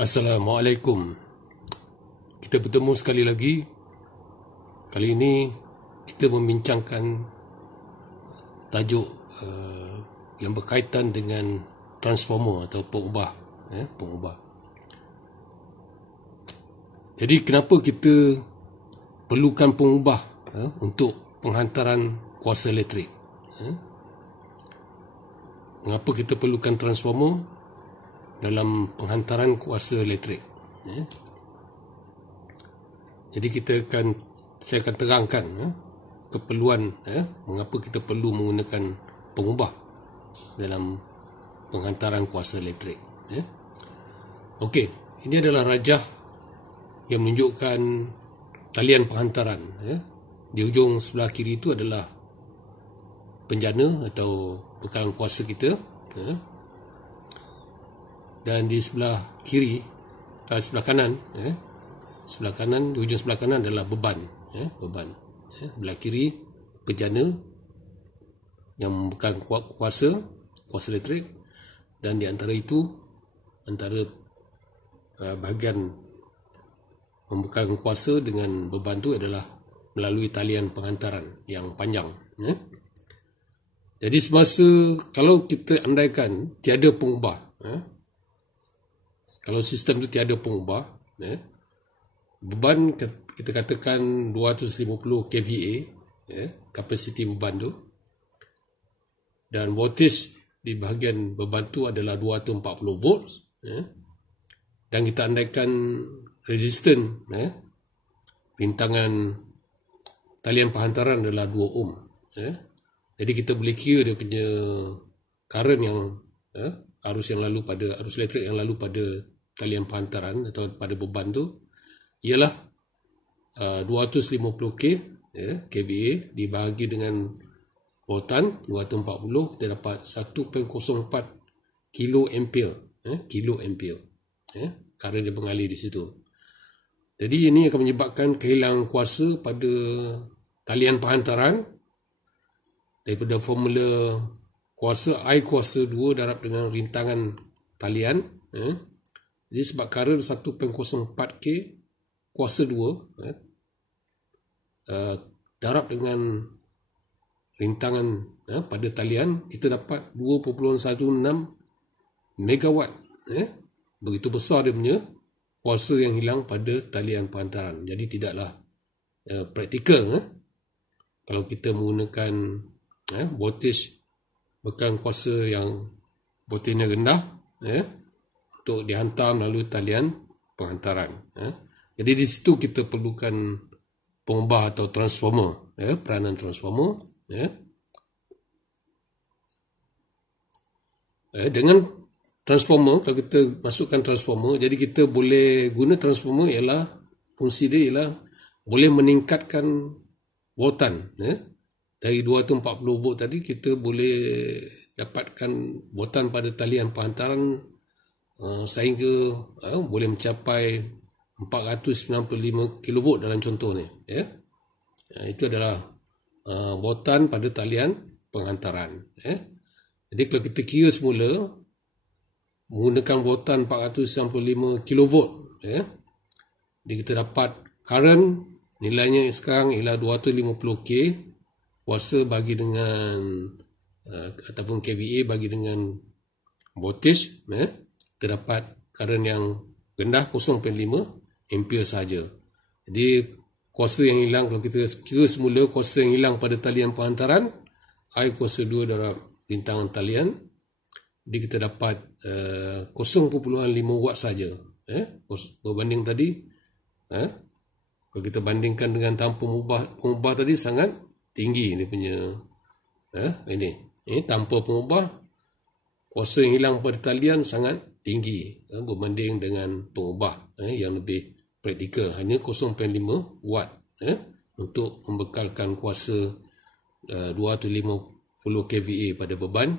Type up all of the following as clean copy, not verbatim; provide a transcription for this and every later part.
Assalamualaikum. Kita bertemu sekali lagi. Kali ini kita membincangkan tajuk yang berkaitan dengan transformer atau pengubah. Jadi kenapa kita perlukan pengubah untuk penghantaran kuasa elektrik? Mengapa kita perlukan transformer dalam penghantaran kuasa elektrik? Jadi saya akan terangkan keperluan mengapa kita perlu menggunakan pengubah dalam penghantaran kuasa elektrik. Okey, ini adalah rajah yang menunjukkan talian penghantaran. Di ujung sebelah kiri itu adalah penjana atau bekalan kuasa kita, dan di sebelah kiri, sebelah kanan, di ujung sebelah kanan adalah beban. Belah kiri penjana yang bukan kuasa elektrik, dan di antara itu, antara bahagian membukakan kuasa dengan beban itu adalah melalui talian penghantaran yang panjang. Jadi semasa kalau kita andaikan tiada pengubah, kalau sistem itu tiada pengubah, beban kita katakan 250 kVA, kapasiti beban tu, dan voltage di bahagian beban tu adalah 240 volts, dan kita andaikan resisten, rintangan talian penghantaran adalah 2 ohm. Jadi kita boleh kira dia punya current yang arus elektrik yang lalu pada talian penghantaran atau pada beban tu ialah 250 kVA dibahagi dengan voltan 240, kita dapat 1.04 kilo ampere. Current dia mengalir di situ. Jadi ini akan menyebabkan kehilangan kuasa pada talian penghantaran daripada formula kuasa I kuasa 2 darab dengan rintangan talian. Jadi sebab current 1.04 K kuasa 2 darab dengan rintangan pada talian, kita dapat 2.16 megawatt. Begitu besar dia punya kuasa yang hilang pada talian penghantaran. Jadi tidaklah praktikal kalau kita menggunakan voltage bekalan kuasa yang voltagenya rendah untuk dihantar melalui talian penghantaran. Jadi di situ kita perlukan pengubah atau transformer, peranan transformer. Dengan transformer, kalau kita masukkan transformer, jadi kita boleh guna transformer, ialah fungsi dia ialah boleh meningkatkan voltan. Dari 240 volt tadi, kita boleh dapatkan voltan pada talian penghantaran sehingga boleh mencapai 495 kV dalam contoh ni. Itu adalah voltan pada talian penghantaran. Jadi kalau kita kira semula menggunakan voltan 495 kV, jadi kita dapat current nilainya sekarang ialah 250 K kuasa bagi dengan ataupun kVA bagi dengan voltage, kita dapat current yang rendah 0.5 ampere saja. Jadi kuasa yang hilang, kalau kita kira semula kuasa yang hilang pada talian penghantaran I kuasa 2 darab rintangan talian, jadi kita dapat 0.5 watt saja. Berbanding tadi, kalau kita bandingkan dengan tanpa pengubah tadi sangat tinggi dia punya ini tanpa pengubah kuasa yang hilang pada talian sangat tinggi berbanding dengan pengubah yang lebih praktikal, hanya 0.5 watt untuk membekalkan kuasa 250 kVA pada beban,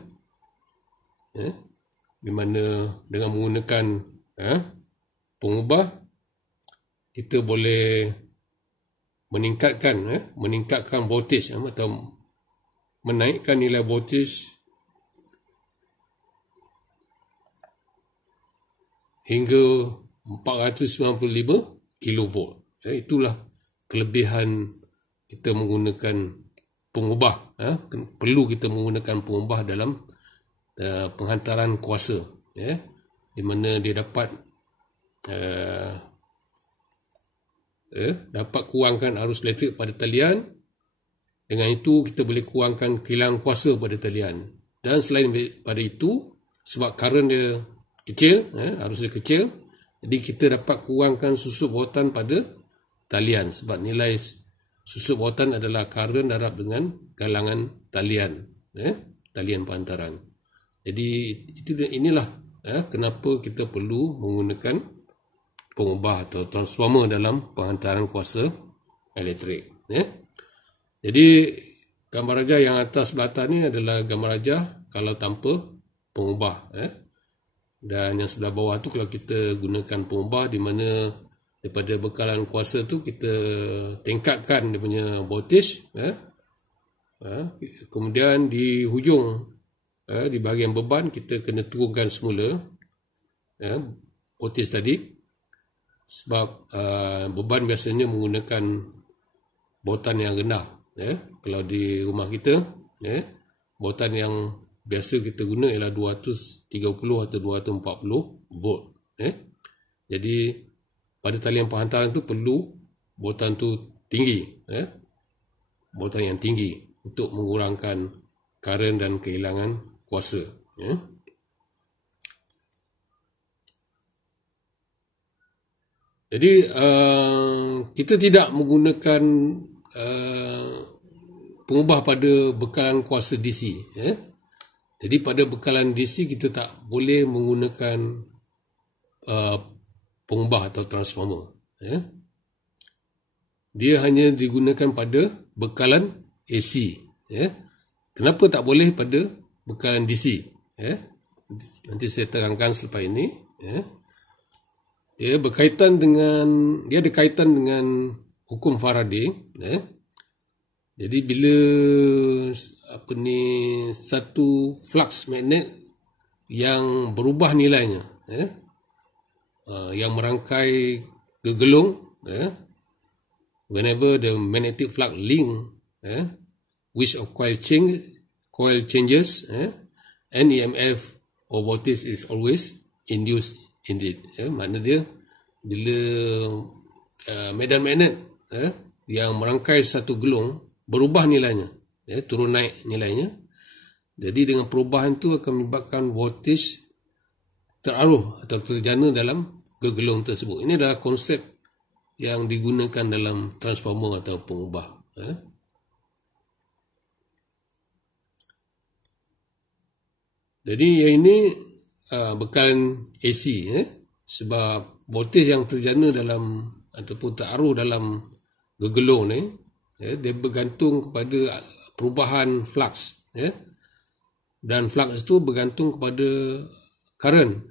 di mana dengan menggunakan pengubah kita boleh meningkatkan voltage atau menaikkan nilai voltage hingga 495 kilovolt. Itulah kelebihan kita menggunakan pengubah. Perlu kita menggunakan pengubah dalam penghantaran kuasa, di mana dia dapat kurangkan arus elektrik pada talian. Dengan itu kita boleh kurangkan kehilangan kuasa pada talian. Dan selain pada itu, sebab current dia kecil, arus dia kecil, jadi kita dapat kurangkan susut bawatan pada talian, sebab nilai susut bawatan adalah current darab dengan galangan talian, talian penghantaran. Jadi inilah kenapa kita perlu menggunakan pengubah atau transformer dalam penghantaran kuasa elektrik. Jadi gambar rajah yang atas sebelah atas ni adalah gambar rajah kalau tanpa pengubah. Dan yang sebelah bawah tu kalau kita gunakan pengubah, di mana daripada bekalan kuasa tu kita tingkatkan dia punya voltage. Kemudian di hujung, di bahagian beban, kita kena turunkan semula voltage tadi. Sebab beban biasanya menggunakan bawatan yang rendah. Kalau di rumah kita, bawatan yang biasa kita guna ialah 230 atau 240 volt. Jadi pada talian penghantaran tu perlu bawatan tu tinggi, bawatan yang tinggi untuk mengurangkan current dan kehilangan kuasa. Jadi kita tidak menggunakan pengubah pada bekalan kuasa DC. Jadi pada bekalan DC kita tak boleh menggunakan pengubah atau transformer. Dia hanya digunakan pada bekalan AC. Kenapa tak boleh pada bekalan DC? Nanti saya terangkan selepas ini. Dia ada kaitan dengan hukum Faraday. Jadi bila satu flux magnet yang berubah nilainya, yang merangkai gegelung, whenever the magnetic flux link which of coil changes, and EMF or voltage is always induced in it. Makna dia bila medan magnet yang merangkai satu gelung berubah nilainya, turun naik nilainya. Jadi dengan perubahan itu akan menyebabkan voltage teraruh atau terjana dalam gegelung tersebut. Ini adalah konsep yang digunakan dalam transformer atau pengubah. Jadi yang ini bekalan AC, sebab voltage yang terjana dalam ataupun teraruh dalam gegelung ni, dia bergantung kepada perubahan flux, dan flux itu bergantung kepada current.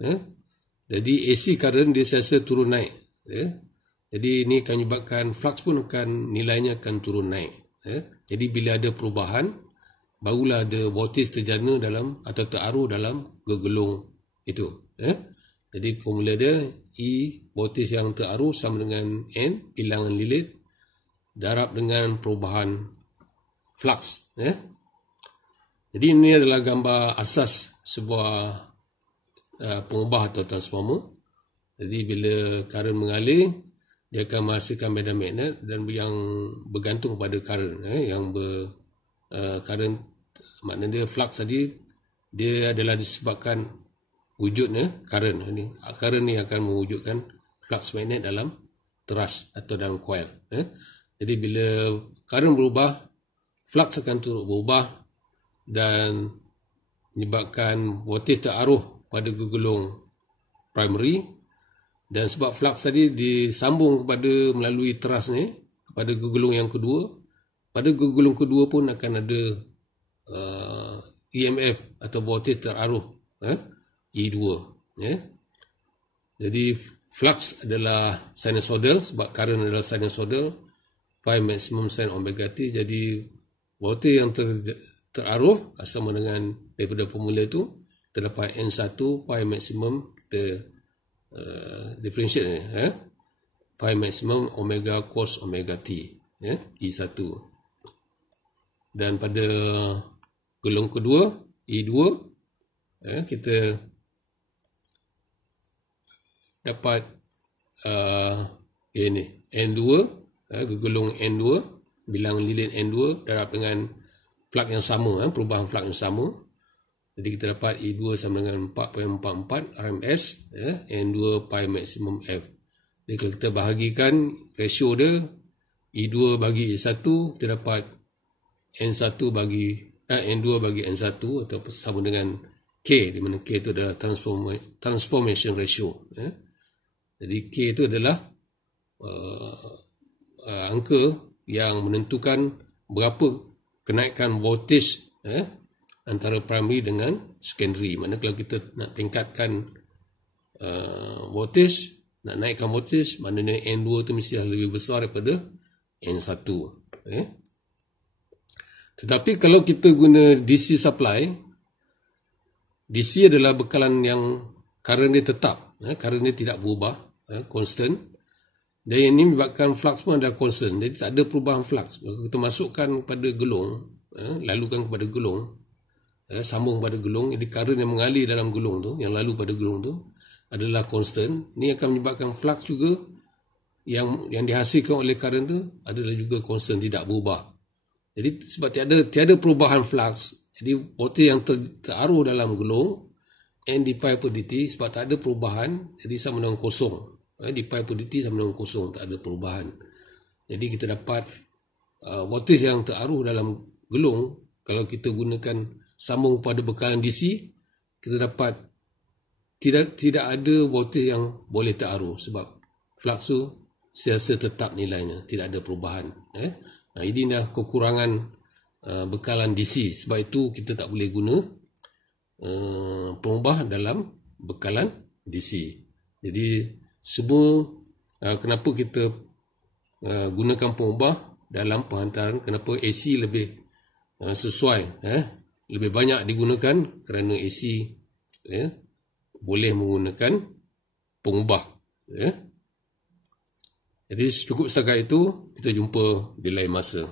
Jadi AC current dia sentiasa turun naik. Jadi ini akan menyebabkan flux pun nilainya akan turun naik. Jadi bila ada perubahan, barulah ada voltage terjana dalam atau teraruh dalam gegelung itu. Jadi formula dia E, voltage yang teraruh sama dengan N, bilangan lilit, darab dengan perubahan flux. Jadi ini adalah gambar asas sebuah pengubah atau transformer. Jadi bila current mengalir, dia akan menghasilkan medan magnet dan yang bergantung kepada current. Current maknanya dia flux tadi, dia adalah disebabkan wujudnya current. Current ni akan mewujudkan flux magnet dalam teras atau dalam coil. Jadi bila current berubah, flux akan turut berubah dan menyebabkan voltage teraruh pada gegelung primary. Dan sebab flux tadi disambung melalui teras ni kepada gegelung yang kedua, pada gegelung kedua pun akan ada EMF atau voltage teraruh, E2. Jadi flux adalah sinusoidal sebab current adalah sinusoidal, pi maximum sin omega t. Jadi voltage yang teraruh sama dengan daripada formula itu terdapat N1 pi maximum, kita differentiate ni, pi maksimum omega cos omega t, E1. Dan pada golong kedua E2, kita dapat ini N2, golong N2, bilang lilin N2 darab dengan flux yang sama, perubahan flux yang sama. Jadi kita dapat E2 sama dengan 4.44 RMS, N2 pi maksimum F. Jadi kalau kita bahagikan ratio dia, E2 bagi E1, kita dapat N1 bagi N2 bagi N1 atau sama dengan K, di mana K itu adalah transformation ratio. Jadi K itu adalah angka yang menentukan berapa kenaikan voltage antara primary dengan secondary. Mana kalau kita nak tingkatkan voltage, nak naikkan voltage, maknanya N2 tu mesti lebih besar daripada N1. Tetapi kalau kita guna DC supply, DC adalah bekalan yang current dia tetap, current dia tidak berubah, constant. Dan ini menyebabkan flux pun ada constant, jadi tak ada perubahan flux. Kalau kita masukkan pada gelung, lalukan kepada gelung, sambung pada gelung, jadi current yang mengalir dalam gelung tu, yang lalu pada gelung tu adalah constant. Ini akan menyebabkan flux juga yang dihasilkan oleh current tu adalah juga constant, tidak berubah. Jadi sebab tiada perubahan flux, jadi voltage yang terarah dalam gelung N di pi per dt, sebab tak ada perubahan, jadi sama dengan kosong. Di pi per dt sama dengan kosong, tak ada perubahan. Jadi kita dapat voltage yang terarah dalam gelung, kalau kita gunakan sambung pada bekalan DC, kita dapat tidak ada voltage yang boleh terarah, sebab flux tu sentiasa tetap nilainya, tidak ada perubahan. Ini dah kekurangan bekalan DC. Sebab itu kita tak boleh guna pengubah dalam bekalan DC. Jadi semua kenapa kita gunakan pengubah dalam penghantaran, kenapa AC lebih sesuai, lebih banyak digunakan kerana AC boleh menggunakan pengubah. Jadi cukup setakat itu, kita jumpa di lain masa.